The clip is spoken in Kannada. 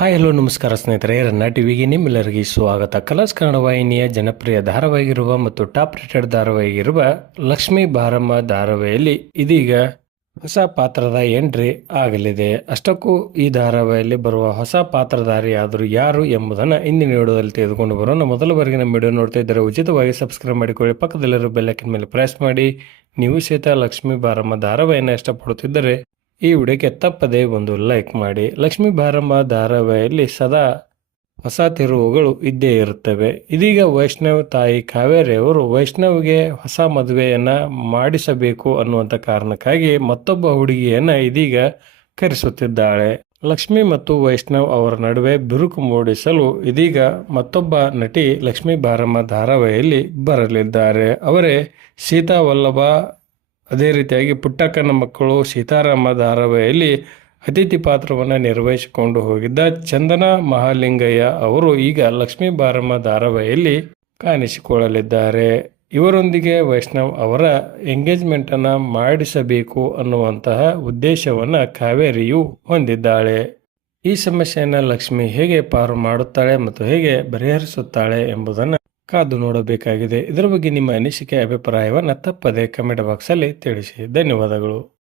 ಹಾಯ್, ಹಲೋ, ನಮಸ್ಕಾರ ಸ್ನೇಹಿತರೆ. ರನ್ನ ಟಿವಿಗೆ ನಿಮ್ಮೆಲ್ಲರಿಗೆ ಸ್ವಾಗತ. ಕಲರ್ಸ್ ಕನ್ನಡ ವಾಹಿನಿಯ ಜನಪ್ರಿಯ ಧಾರಾವಾಹಿಗಿರುವ ಮತ್ತು ಟಾಪ್ ರೇಟೆಡ್ ಧಾರಾವಾಹಿಗಿರುವ ಲಕ್ಷ್ಮೀ ಬಾರಮ್ಮ ಧಾರಾವಾಹಿಯಲ್ಲಿ ಇದೀಗ ಹೊಸ ಪಾತ್ರದ ಎಂಟ್ರಿ ಆಗಲಿದೆ. ಅಷ್ಟಕ್ಕೂ ಈ ಧಾರಾವಾಹಿಯಲ್ಲಿ ಬರುವ ಹೊಸ ಪಾತ್ರಧಾರಿ ಆದರೂ ಯಾರು ಎಂಬುದನ್ನು ಇಂದಿನ ವಿಡಿಯೋದಲ್ಲಿ ತೆಗೆದುಕೊಂಡು ಬರೋಣ. ಮೊದಲ ಬಾರಿಗೆ ನಮ್ಮ ವಿಡಿಯೋ ನೋಡ್ತಾ ಇದ್ದರೆ ಉಚಿತವಾಗಿ ಸಬ್ಸ್ಕ್ರೈಬ್ ಮಾಡಿಕೊಳ್ಳಿ. ಪಕ್ಕದಲ್ಲಿರೋ ಬೆಲ್ಲೈಕನ್ ಮೇಲೆ ಪ್ರೆಸ್ ಮಾಡಿ. ನೀವು ಸಹಿತ ಲಕ್ಷ್ಮೀ ಬಾರಮ್ಮ ಧಾರಾವಾಹಿಯನ್ನು ಇಷ್ಟಪಡುತ್ತಿದ್ದರೆ ಈ ವಿಡಿಯೋಕ್ಕೆ ತಪ್ಪದೇ ಒಂದು ಲೈಕ್ ಮಾಡಿ. ಲಕ್ಷ್ಮೀ ಬಾರಮ್ಮ ಧಾರಾವಾಹಿಯಲ್ಲಿ ಸದಾ ಹೊಸ ತಿರುವುಗಳು ಇದ್ದೇ ಇರುತ್ತವೆ. ಇದೀಗ ವೈಷ್ಣವ್ ತಾಯಿ ಕಾವೇರಿಯವರು ವೈಷ್ಣವ್ಗೆ ಹೊಸ ಮದುವೆಯನ್ನು ಮಾಡಿಸಬೇಕು ಅನ್ನುವಂಥ ಕಾರಣಕ್ಕಾಗಿ ಮತ್ತೊಬ್ಬ ಹುಡುಗಿಯನ್ನು ಇದೀಗ ಕರೆಸುತ್ತಿದ್ದಾಳೆ. ಲಕ್ಷ್ಮಿ ಮತ್ತು ವೈಷ್ಣವ್ ಅವರ ನಡುವೆ ಬಿರುಕು ಮೂಡಿಸಲು ಇದೀಗ ಮತ್ತೊಬ್ಬ ನಟಿ ಲಕ್ಷ್ಮೀ ಬಾರಮ್ಮ ಧಾರಾವಾಹಿಯಲ್ಲಿ ಬರಲಿದ್ದಾರೆ. ಅವರೇ ಸೀತಾ ವಲ್ಲಭ ಅದೇ ರೀತಿಯಾಗಿ ಪುಟ್ಟಕ್ಕನ ಮಕ್ಕಳು ಸೀತಾರಾಮ ಧಾರಾವಾಹಿಯಲ್ಲಿ ಅತಿಥಿ ಪಾತ್ರವನ್ನು ನಿರ್ವಹಿಸಿಕೊಂಡು ಹೋಗಿದ್ದ ಚಂದನ ಮಹಾಲಿಂಗಯ್ಯ ಅವರು ಈಗ ಲಕ್ಷ್ಮೀ ಬಾರಮ್ಮ ಧಾರಾವಾಹಿಯಲ್ಲಿ ಕಾಣಿಸಿಕೊಳ್ಳಲಿದ್ದಾರೆ. ಇವರೊಂದಿಗೆ ವೈಷ್ಣವ್ ಅವರ ಎಂಗೇಜ್ಮೆಂಟನ್ನು ಮಾಡಿಸಬೇಕು ಅನ್ನುವಂತಹ ಉದ್ದೇಶವನ್ನು ಕಾವೇರಿಯು ಹೊಂದಿದ್ದಾಳೆ. ಈ ಸಮಸ್ಯೆಯನ್ನು ಲಕ್ಷ್ಮಿ ಹೇಗೆ ಪಾರು ಮಾಡುತ್ತಾಳೆ ಮತ್ತು ಹೇಗೆ ಬಗೆಹರಿಸುತ್ತಾಳೆ ಎಂಬುದನ್ನು ಕಾದು ನೋಡಬೇಕಾಗಿದೆ. ಇದರ ಬಗ್ಗೆ ನಿಮ್ಮ ಅನಿಸಿಕೆ ಅಭಿಪ್ರಾಯವನ್ನು ತಪ್ಪದೆ ಕಮೆಂಟ್ ಬಾಕ್ಸಲ್ಲಿ ತಿಳಿಸಿ. ಧನ್ಯವಾದಗಳು.